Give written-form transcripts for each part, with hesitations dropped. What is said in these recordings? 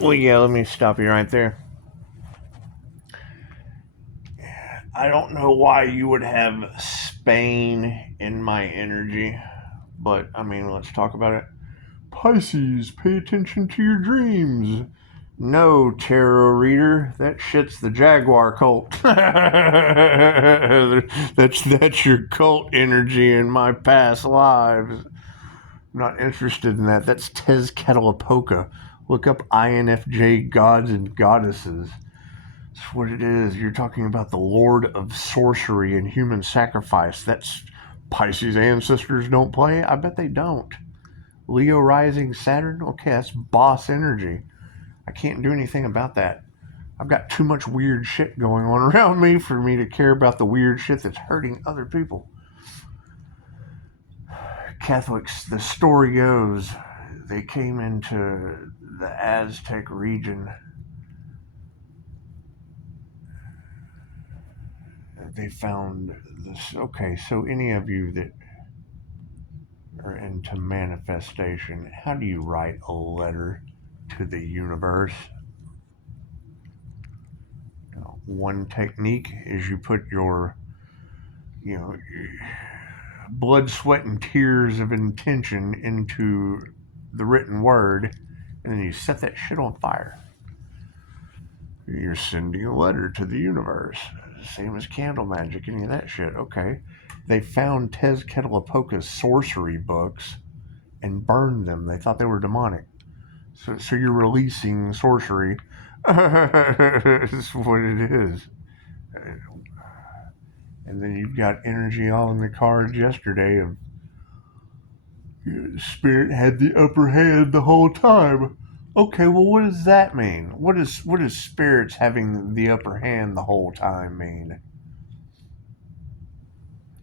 Well, yeah, let me stop you right there. I don't know why you would have Spain in my energy, but I mean, let's talk about it. Pisces, pay attention to your dreams. No, tarot reader, that shit's the Jaguar cult. that's your cult energy in my past lives. I'm not interested in that. That's Tezcatlipoca. Look up INFJ gods and goddesses. That's what it is. You're talking about the Lord of Sorcery and Human Sacrifice. That's Pisces ancestors don't play? I bet they don't. Leo rising Saturn? Okay, that's boss energy. I can't do anything about that. I've got too much weird shit going on around me for me to care about the weird shit that's hurting other people. Catholics, the story goes, they came into the Aztec region. They found this. Okay, so any of you that are into manifestation, how do you write a letter to the universe? One technique is you put your, blood, sweat, and tears of intention into the written word, and then you set that shit on fire. You're sending a letter to the universe. Same as candle magic, any of that shit. Okay. They found Tezcatlipoca's sorcery books and burned them. They thought they were demonic. So you're releasing sorcery. That's what it is. And then you've got energy all in the cards yesterday of spirit had the upper hand the whole time. Okay, well, what does that mean? What does spirits having the upper hand the whole time mean?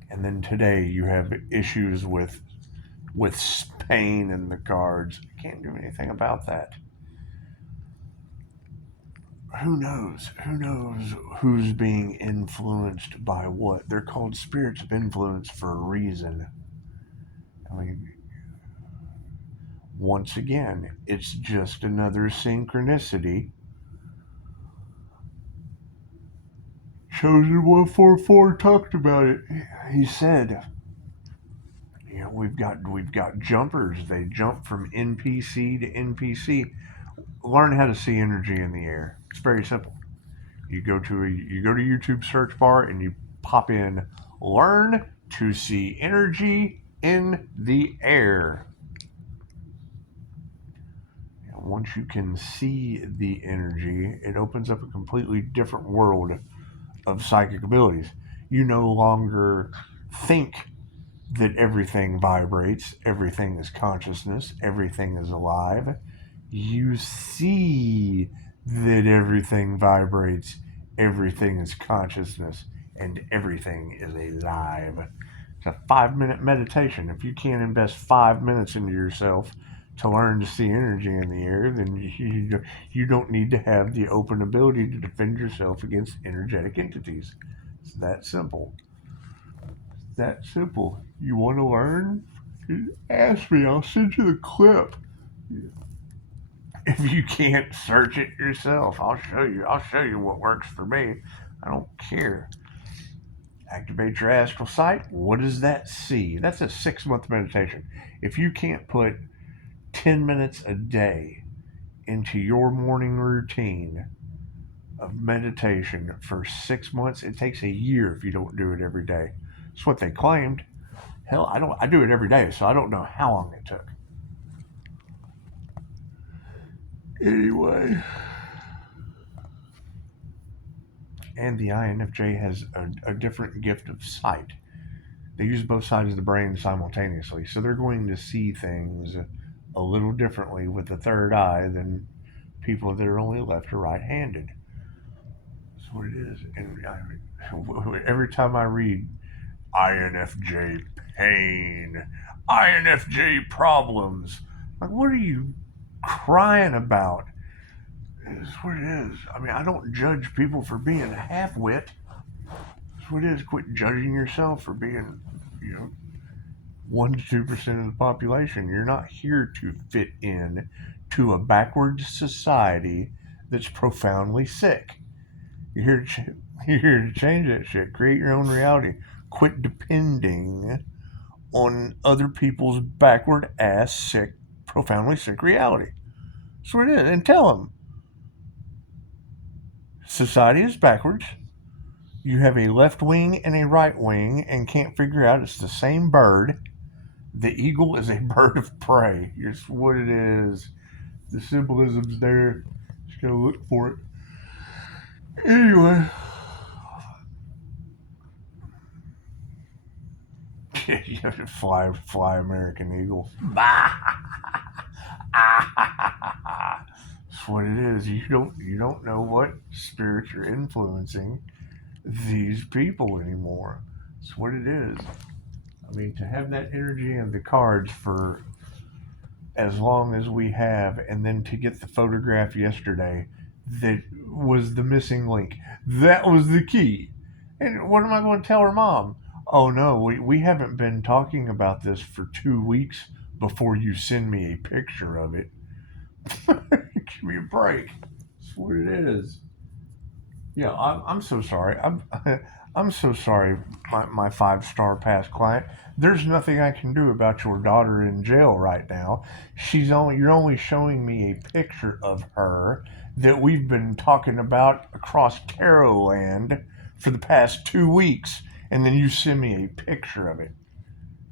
And then today you have issues with Spain in the cards. I can't do anything about that. Who knows? Who knows who's being influenced by what? They're called spirits of influence for a reason. I mean, once again, it's just another synchronicity. Chosen 144 talked about it. He said, we've got jumpers. They jump from NPC to NPC. Learn how to see energy in the air. It's very simple. You go to YouTube search bar and you pop in learn to see energy in the air. Once you can see the energy, it opens up a completely different world of psychic abilities. You no longer think that everything vibrates, everything is consciousness, everything is alive. You see that everything vibrates, everything is consciousness, and everything is alive. It's a 5-minute meditation. If you can't invest 5 minutes into yourself to learn to see energy in the air, then you don't need to have the open ability to defend yourself against energetic entities. It's that simple. That simple. You want to learn? Ask me. I'll send you the clip. If you can't search it yourself, I'll show you. I'll show you what works for me. I don't care. Activate your astral sight. What does that see? That's a 6-month meditation. If you can't put 10 minutes a day into your morning routine of meditation for 6 months, it takes a year if you don't do it every day. That's what they claimed. Hell, I do it every day, so I don't know how long it took. Anyway. And the INFJ has a different gift of sight. They use both sides of the brain simultaneously, so they're going to see things a little differently with the third eye than people that are only left or right handed. That's what it is. And every time I read INFJ pain, INFJ problems, like, what are you crying about? It's what it is. I mean, I don't judge people for being half-wit. That's what it is. Quit judging yourself for being, 1 to 2% of the population. You're not here to fit in to a backwards society that's profoundly sick. You're here to change that shit. Create your own reality. Quit depending on other people's backward ass sick, profoundly sick reality. That's what it is. And tell them society is backwards. You have a left wing and a right wing and can't figure out it's the same bird. The eagle is a bird of prey. It's what it is. The symbolism's there. Just gotta look for it. Anyway. fly American Eagle. That's what it is. You don't know what spirits are influencing these people anymore. That's what it is. I mean, to have that energy in the cards for as long as we have, and then to get the photograph yesterday that was the missing link. That was the key. And what am I going to tell her mom? Oh no, we haven't been talking about this for 2 weeks before you send me a picture of it. Give me a break. That's what it is. Yeah, I'm so sorry. I'm so sorry, my 5-star past client. There's nothing I can do about your daughter in jail right now. You're only showing me a picture of her that we've been talking about across tarot land for the past 2 weeks, and then you send me a picture of it.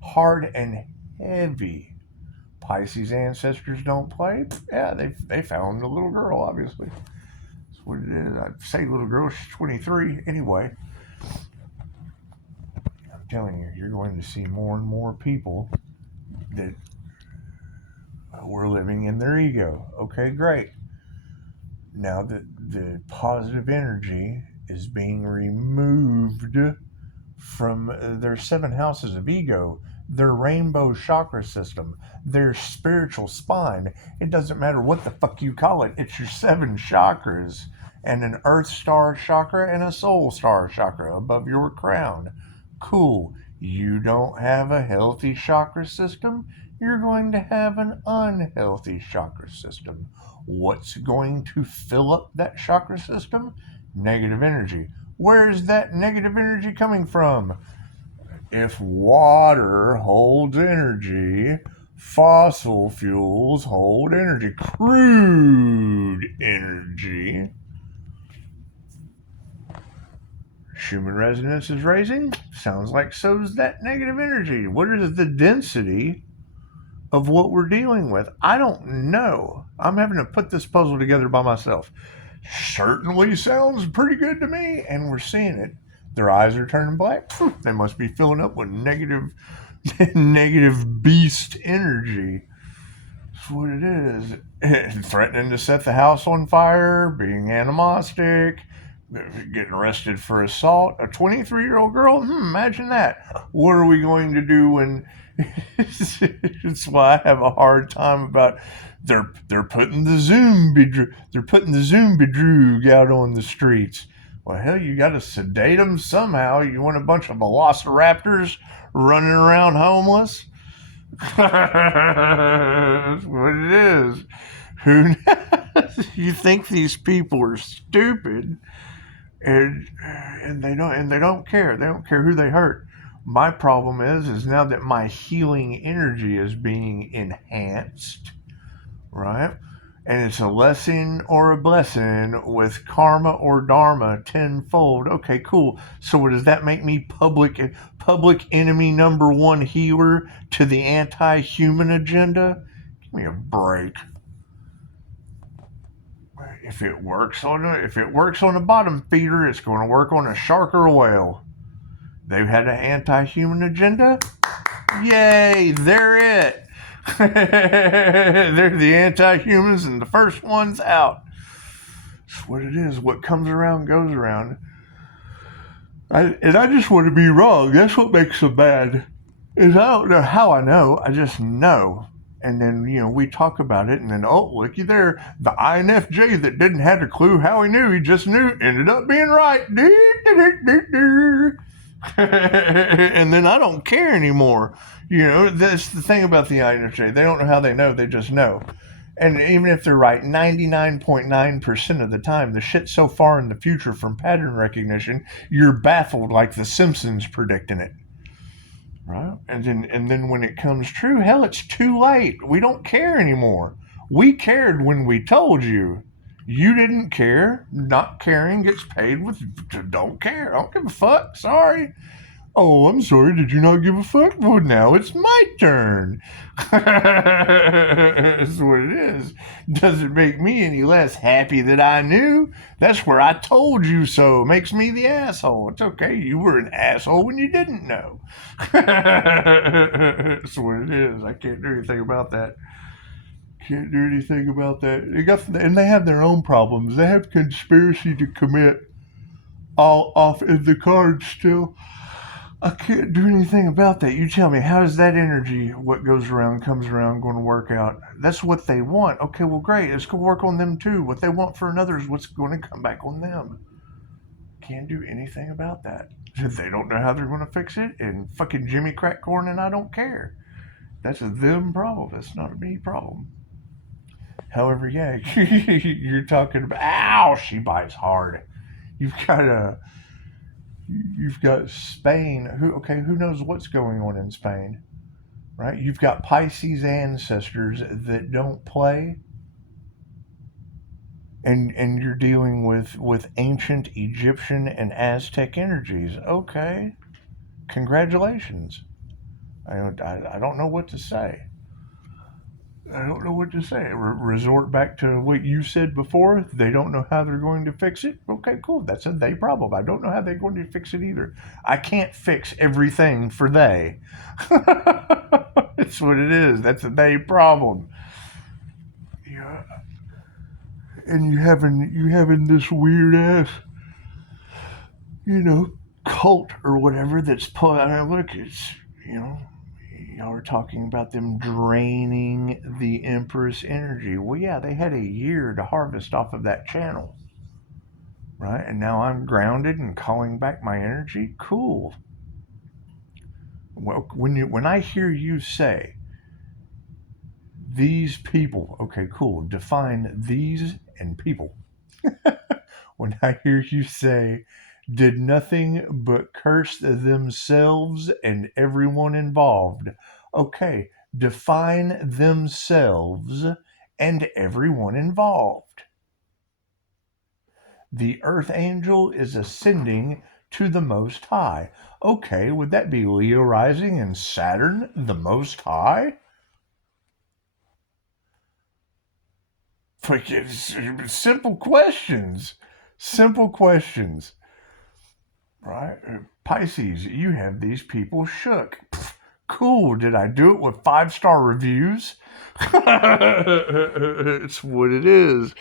Hard and heavy. Pisces ancestors don't play. Yeah, they found the little girl, obviously. That's what it is. I'd say little girl, she's 23 anyway. I'm telling you, you're going to see more and more people that were living in their ego. Okay, great. Now that the positive energy is being removed from their 7 houses of ego, their rainbow chakra system, their spiritual spine. It doesn't matter what the fuck you call it. It's your 7 chakras, and an earth star chakra and a soul star chakra above your crown. Cool. You don't have a healthy chakra system, you're going to have an unhealthy chakra system. What's going to fill up that chakra system? Negative energy. Where's that negative energy coming from? If water holds energy, fossil fuels hold energy. Crude energy. Schumann resonance is raising. Sounds like so's that negative energy. What is the density of what we're dealing with? I don't know. I'm having to put this puzzle together by myself. Certainly sounds pretty good to me, and we're seeing it. Their eyes are turning black. They must be filling up with negative beast energy. That's what it is. Threatening to set the house on fire, being animalistic, getting arrested for assault. A 23-year-old girl? Imagine that. What are we going to do when... That's why I have a hard time about... They're putting the zombie droog out on the streets. Well, hell, you got to sedate them somehow. You want a bunch of velociraptors running around homeless? That's what it is. Who knows? You think these people are stupid, and they don't care. They don't care who they hurt. My problem is now that my healing energy is being enhanced, right? And it's a lesson or a blessing with karma or dharma tenfold. Okay, cool. So does that make me public enemy number 1 healer to the anti-human agenda? Give me a break. If it works on a bottom feeder, it's going to work on a shark or a whale. They've had an anti-human agenda. Yay, they're it. They're the anti-humans and the first ones out. That's what it is. What comes around goes around. I just want to be wrong. That's what makes them bad. Is I don't know how I know. I just know. And then, we talk about it, and then, oh, looky there. The INFJ that didn't have a clue how he knew, he just knew, ended up being right. And then I don't care anymore. That's the thing about the INFJ. They don't know how they know, they just know. And even if they're right 99.9% of the time, the shit's so far in the future from pattern recognition, you're baffled like the Simpsons predicting it. Right? And then when it comes true, hell, it's too late. We don't care anymore. We cared when we told you. You didn't care. Not caring gets paid with don't care. I don't give a fuck. Sorry. Oh, I'm sorry. Did you not give a fuck? Well, now it's my turn. That's what it is. Doesn't make me any less happy that I knew. That's where I told you so. Makes me the asshole. It's okay. You were an asshole when you didn't know. That's what it is. I can't do anything about that. Can't do anything about that. And they have their own problems. They have conspiracy to commit all off in the cards still. I can't do anything about that. You tell me, how is that energy, what goes around, comes around, going to work out? That's what they want. Okay, well, great. Let's go work on them too. What they want for another is what's going to come back on them. Can't do anything about that. They don't know how they're going to fix it, and fucking Jimmy Crackcorn and I don't care. That's a them problem. That's not a me problem. However, yeah, you're talking about, ow, she bites hard. You've got Spain. Who knows what's going on in Spain, right? You've got Pisces ancestors that don't play, and you're dealing with ancient Egyptian and Aztec energies. Okay, congratulations. I don't know what to say. I don't know what to say. Resort back to what you said before. They don't know how they're going to fix it. Okay, cool. That's a they problem. I don't know how they're going to fix it either. I can't fix everything for they. That's what it is. That's a they problem. Yeah. And you having this weird ass, cult or whatever that's pulling. I mean, look, it's y'all were talking about them draining the Empress energy. Well, yeah, they had a year to harvest off of that channel, right? And now I'm grounded and calling back my energy. Cool. Well, when I hear you say these people, okay, cool. Define these and people. When I hear you say did nothing but curse themselves and everyone involved. Okay, define themselves and everyone involved. The Earth Angel is ascending to the Most High. Okay, would that be Leo rising and Saturn the Most High? Simple questions. Simple questions. Right? Pisces, you have these people shook. Cool. Did I do it with 5-star reviews? It's what it is,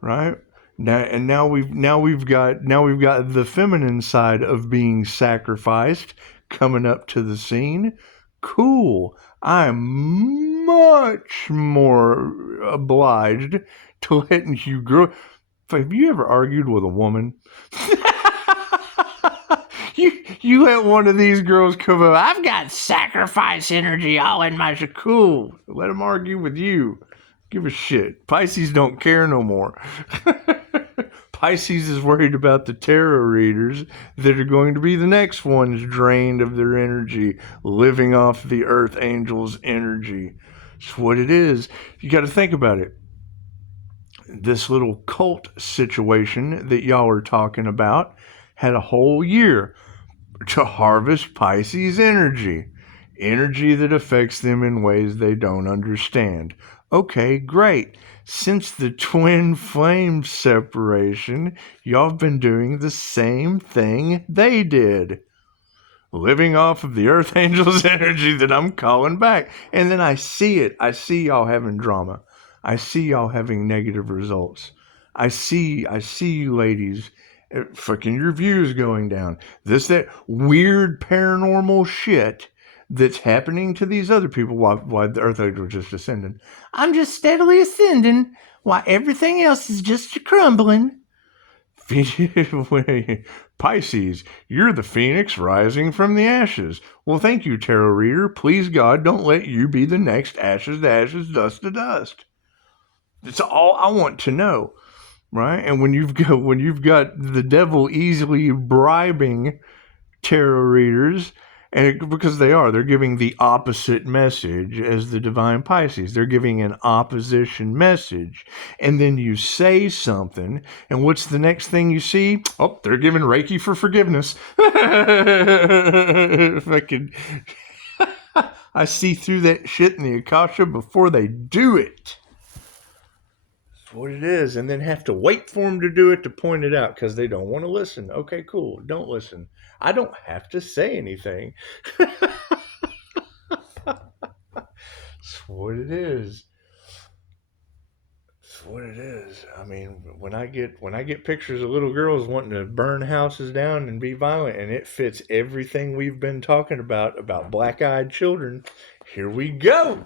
right? Now we've got the feminine side of being sacrificed coming up to the scene. Cool. I'm much more obliged to letting you grow. Have you ever argued with a woman? You let one of these girls come up. I've got sacrifice energy all in my cool. Let them argue with you. Give a shit. Pisces don't care no more. Pisces is worried about the tarot readers that are going to be the next ones drained of their energy, living off the Earth Angel's energy. It's what it is. You got to think about it. This little cult situation that y'all are talking about had a whole year to harvest Pisces energy that affects them in ways they don't understand. Okay, great. Since the twin flame separation, y'all have been doing the same thing they did. Living off of the Earth Angel's energy that I'm calling back. And then I see it. I see y'all having drama. I see y'all having negative results. I see you ladies, fucking your views going down. That weird paranormal shit that's happening to these other people while the Earth Angel just ascending. I'm just steadily ascending while everything else is just crumbling. Pisces, you're the phoenix rising from the ashes. Well, thank you, tarot reader. Please, God, don't let you be the next ashes to ashes, dust to dust. That's all I want to know, right? And when you've got the devil easily bribing tarot readers, because they're giving the opposite message as the divine Pisces. They're giving an opposition message. And then you say something, and what's the next thing you see? Oh, they're giving Reiki for forgiveness. If I could, I see through that shit in the Akasha before they do it. That's what it is. And then have to wait for them to do it to point it out because they don't want to listen. Okay, cool. Don't listen. I don't have to say anything. That's what it is. That's what it is. I mean, when I get pictures of little girls wanting to burn houses down and be violent, and it fits everything we've been talking about black-eyed children, here we go.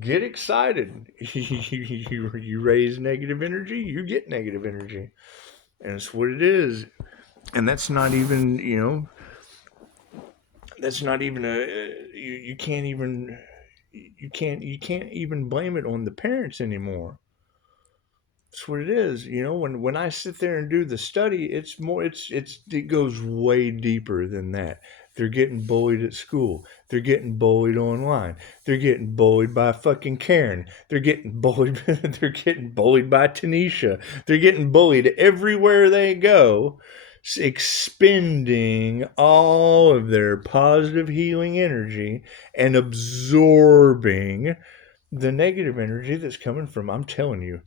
Get excited. You raise negative energy, you get negative energy, and it's what it is. And that's not even, that's not even you can't even you can't even blame it on the parents anymore. That's what it is. When I sit there and do the study, it's more it goes way deeper than that. They're getting bullied at school. They're getting bullied online. They're getting bullied by fucking Karen. They're getting bullied they're getting bullied by Tanisha. They're getting bullied everywhere they go, expending all of their positive healing energy and absorbing the negative energy that's coming from, I'm telling you,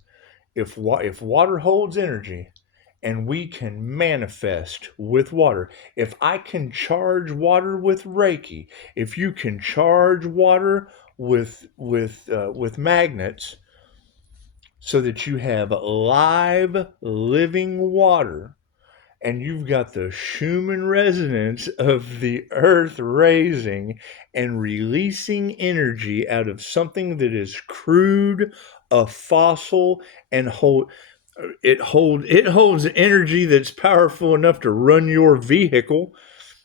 if water holds energy and we can manifest with water, if I can charge water with Reiki, if you can charge water with magnets, so that you have live living water, and you've got the Schumann resonance of the earth raising and releasing energy out of something that is crude, a fossil, and it holds energy that's powerful enough to run your vehicle.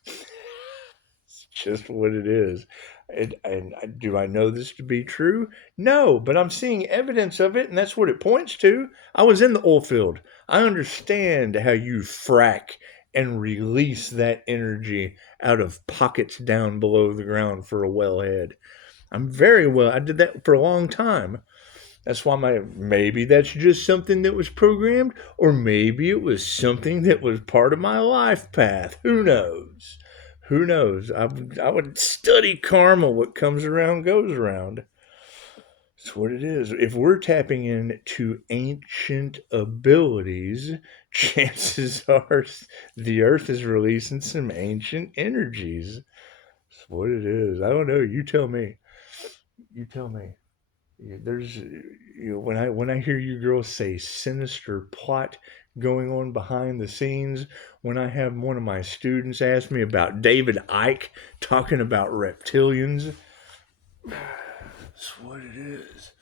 It's just what it is. And do I know this to be true? No, but I'm seeing evidence of it, and that's what it points to. I was in the oil field. I understand how you frack and release that energy out of pockets down below the ground for a wellhead. I did that for a long time. That's why maybe that's just something that was programmed, or maybe it was something that was part of my life path. Who knows? Who knows? I would study karma. What comes around goes around. That's what it is. If we're tapping into ancient abilities, chances are the earth is releasing some ancient energies. That's what it is. I don't know. You tell me. You tell me. There's, when I hear you girls say sinister plot going on behind the scenes, when I have one of my students ask me about David Icke talking about reptilians, that's what it is.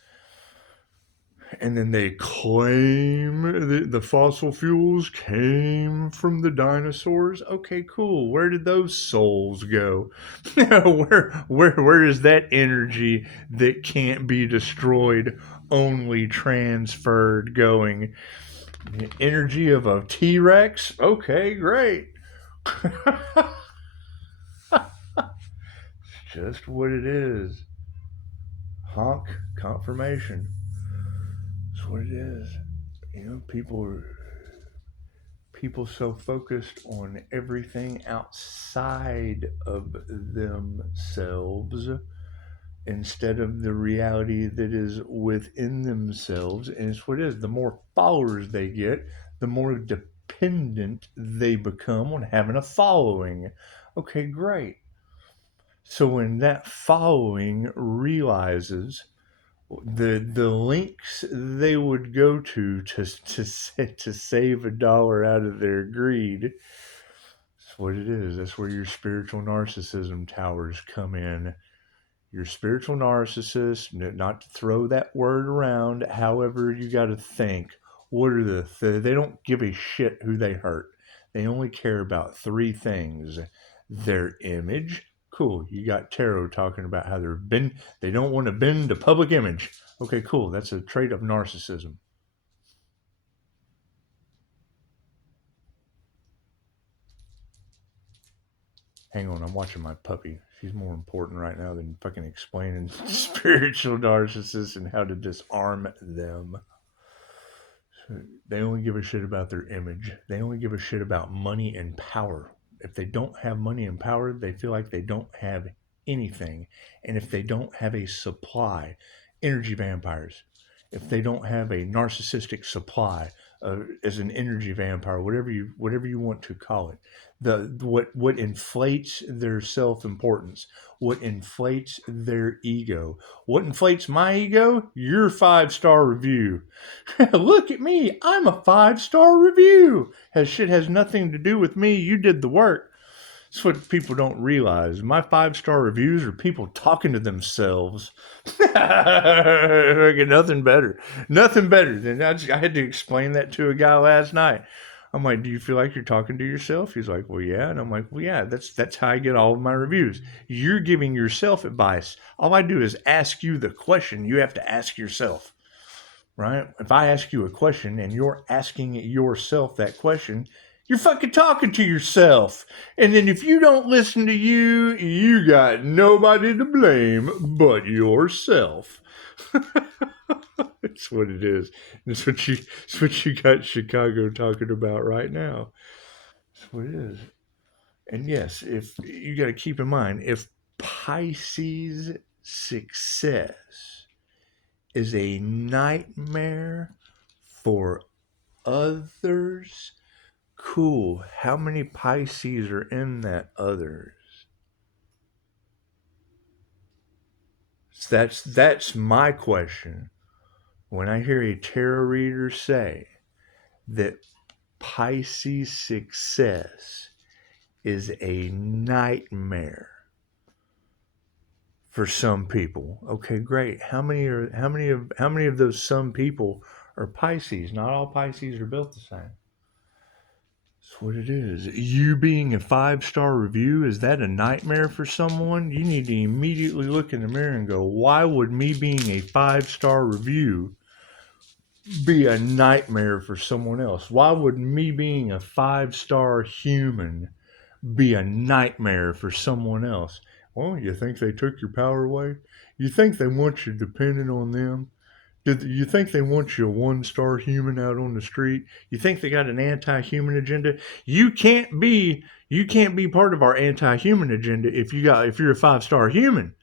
And then they claim the fossil fuels came from the dinosaurs. Okay, cool. Where did those souls go? Where is that energy that can't be destroyed, only transferred going? The energy of a T-Rex? Okay, great. It's just what it is. Honk confirmation. That's what it is. People so focused on everything outside of themselves instead of the reality that is within themselves. And it's what it is. The more followers they get, the more dependent they become on having a following. Okay, great. So when that following realizes the links they would go to save a dollar out of their greed, that's what it is. That's where your spiritual narcissism towers come in. Your spiritual narcissist, not to throw that word around, however you got to think. What are they don't give a shit who they hurt. They only care about three things: their image. Cool. You got tarot talking about how they don't want to bend to public image. Okay, cool. That's a trait of narcissism. Hang on, I'm watching my puppy. She's more important right now than fucking explaining spiritual narcissists and how to disarm them. They only give a shit about their image. They only give a shit about money and power. If they don't have money and power, they feel like they don't have anything. And if they don't have a supply, energy vampires, if they don't have a narcissistic supply as an energy vampire, whatever you want to call it, what inflates their self importance, what inflates their ego, what inflates my ego, your 5-star review. Look at me, I'm a 5-star review. Shit has nothing to do with me. You did the work. That's what people don't realize. My 5-star reviews are people talking to themselves. Nothing better. Nothing better than I had to explain that to a guy last night. I'm like, do you feel like you're talking to yourself? He's like, well, yeah. And I'm like, well, yeah, that's how I get all of my reviews. You're giving yourself advice. All I do is ask you the question you have to ask yourself, right? If I ask you a question and you're asking yourself that question, you're fucking talking to yourself. And then if you don't listen to you, you got nobody to blame but yourself. That's what it is. That's what you got Chicago talking about right now. That's what it is. And yes, if you got to keep in mind, if Pisces success is a nightmare for others, cool. How many Pisces are in that others? That's my question. When I hear a tarot reader say that Pisces success is a nightmare for some people. Okay, great. How many of those some people are Pisces? Not all Pisces are built the same. That's what it is. You being a 5-star review, is that a nightmare for someone? You need to immediately look in the mirror and go, why would me being a 5-star review be a nightmare for someone else? Why would me being a 5-star human be a nightmare for someone else? Well, you think they took your power away? You think they want you dependent on them? You think they want you a 1-star human out on the street? You think they got an anti-human agenda? You can't be part of our anti-human agenda if you're a 5-star human.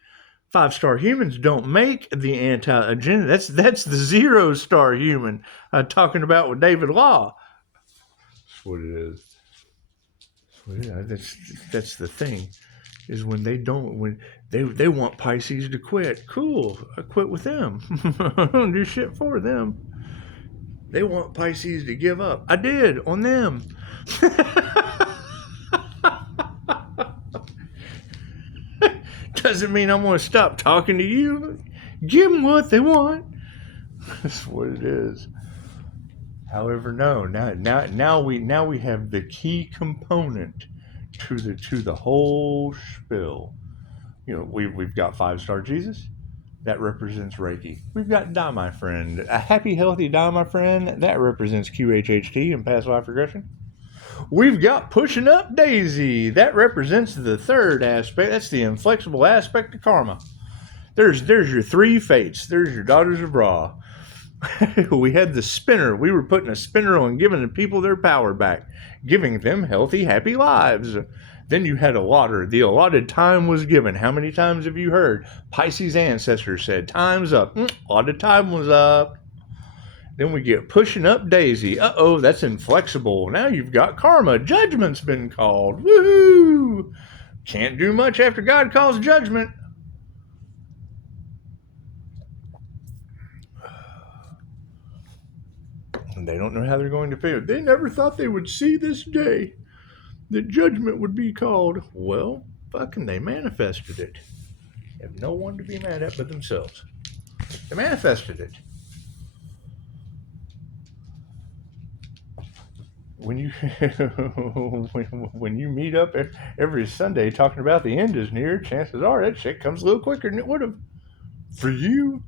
5-star humans don't make the anti-agenda. That's the 0-star human talking about with David Law. That's what it is. That's the thing, is when they want Pisces to quit. Cool, I quit with them. I don't do shit for them. They want Pisces to give up. I did on them. Doesn't mean I'm going to stop talking to you. Give them what they want. That's what it is. However, no. Now we have the key component to the whole spill. You know, we've got 5-star Jesus. That represents Reiki. We've got Die My Friend. A happy, healthy Die My Friend. That represents QHHT and past life regression. We've got Pushing Up Daisy. That represents the third aspect. That's the inflexible aspect of karma. There's your 3 fates. There's your daughters of Ra. We had the spinner. We were putting a spinner on giving the people their power back, giving them healthy, happy lives. Then you had a lotter. The allotted time was given. How many times have you heard Pisces ancestors said, time's up? Allotted time was up. Then we get Pushing Up Daisy. Uh-oh, that's inflexible. Now you've got karma. Judgment's been called. Woohoo! Can't do much after God calls judgment. And they don't know how they're going to feel. They never thought they would see this day, that judgment would be called. Well, fucking they manifested it. They have no one to be mad at but themselves. They manifested it. When you when you meet up every Sunday talking about the end is near, chances are that shit comes a little quicker than it would have for you.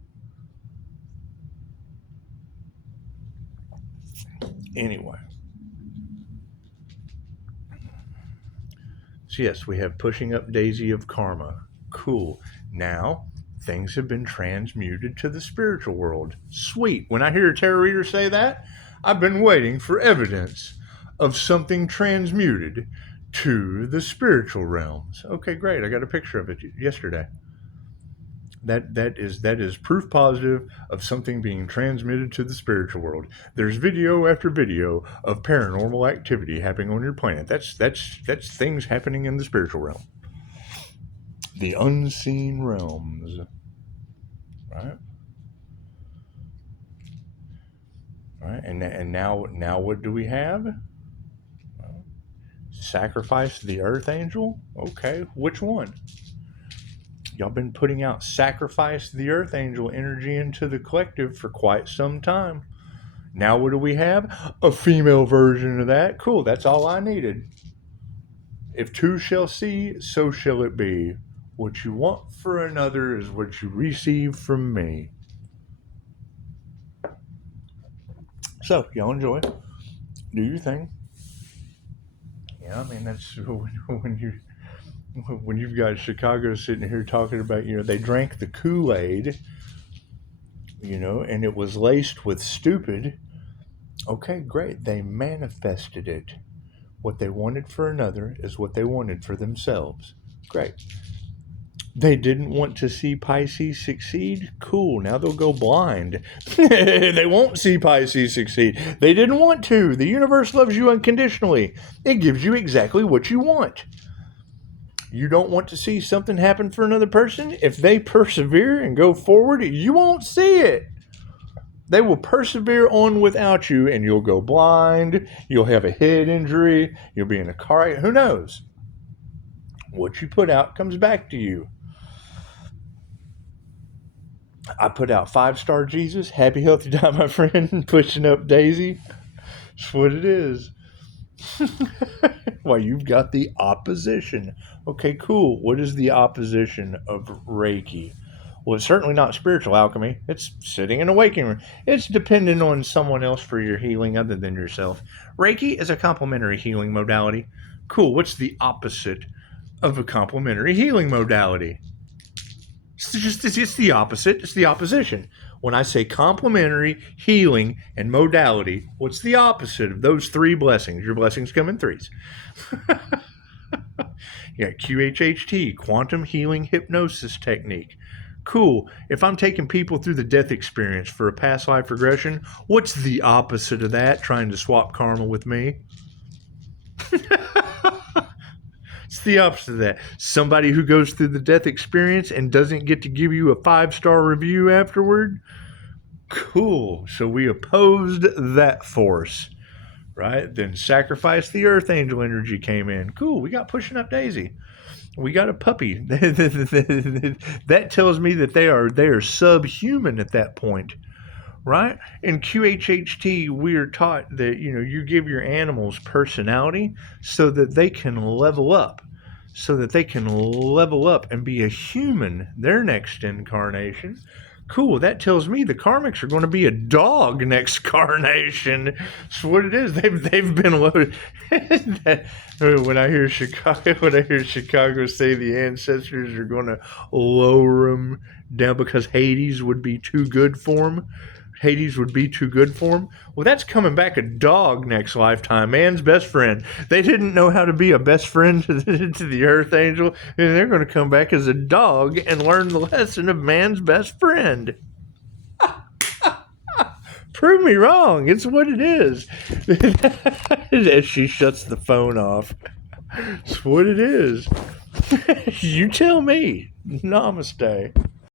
Anyway. So yes, we have pushing up Daisy of Karma. Cool. Now, things have been transmuted to the spiritual world. Sweet. When I hear a tarot reader say that, I've been waiting for evidence of something transmuted to the spiritual realms. Okay, great. I got a picture of it yesterday. That is proof positive of something being transmitted to the spiritual world. There's video after video of paranormal activity happening on your planet. That's things happening in the spiritual realm, the unseen realms, right? Right, and now what do we have? Sacrifice the Earth Angel. Okay, which one? Y'all been putting out sacrifice the Earth Angel energy into the collective for quite some time. Now what do we have? A female version of that. Cool, that's all I needed. If two shall see, so shall it be. What you want for another is what you receive from me. So, y'all enjoy. Do your thing. Yeah, I mean, that's when you've got Chicago sitting here talking about, they drank the Kool-Aid, and it was laced with stupid. Okay, great. They manifested it. What they wanted for another is what they wanted for themselves. Great. They didn't want to see Pisces succeed? Cool. Now they'll go blind. They won't see Pisces succeed. They didn't want to. The universe loves you unconditionally. It gives you exactly what you want. You don't want to see something happen for another person? If they persevere and go forward, you won't see it. They will persevere on without you, and you'll go blind. You'll have a head injury. You'll be in a car. Who knows? What you put out comes back to you. I put out 5-star Jesus, happy, healthy, die, my friend, pushing up Daisy. That's what it is. Well, you've got the opposition. Okay, cool. What is the opposition of Reiki? Well, it's certainly not spiritual alchemy. It's sitting in a waking room. It's dependent on someone else for your healing other than yourself. Reiki is a complementary healing modality. Cool. What's the opposite of a complementary healing modality? It's the opposite. It's the opposition. When I say complementary, healing, and modality, what's the opposite of those three blessings? Your blessings come in threes. Yeah, QHHT, quantum healing hypnosis technique. Cool. If I'm taking people through the death experience for a past life regression, what's the opposite of that? Trying to swap karma with me? It's the opposite of that. Somebody who goes through the death experience and doesn't get to give you a 5-star review afterward? Cool. So we opposed that force, right? Then sacrifice the Earth Angel energy came in. Cool. We got pushing up Daisy. We got a puppy. That tells me that they are subhuman at that point, right? In QHHT, we are taught that, you give your animals personality so that they can level up, and be a human their next incarnation. Cool. That tells me the karmics are going to be a dog next carnation. That's what it is. They've been loaded. When I hear Chicago say the ancestors are going to lower them down because Hades would be too good for them. Well, that's coming back a dog next lifetime. Man's best friend. They didn't know how to be a best friend to the Earth Angel, and they're going to come back as a dog and learn the lesson of man's best friend. Prove me wrong. It's what it is. As she shuts the phone off. It's what it is. You tell me. Namaste.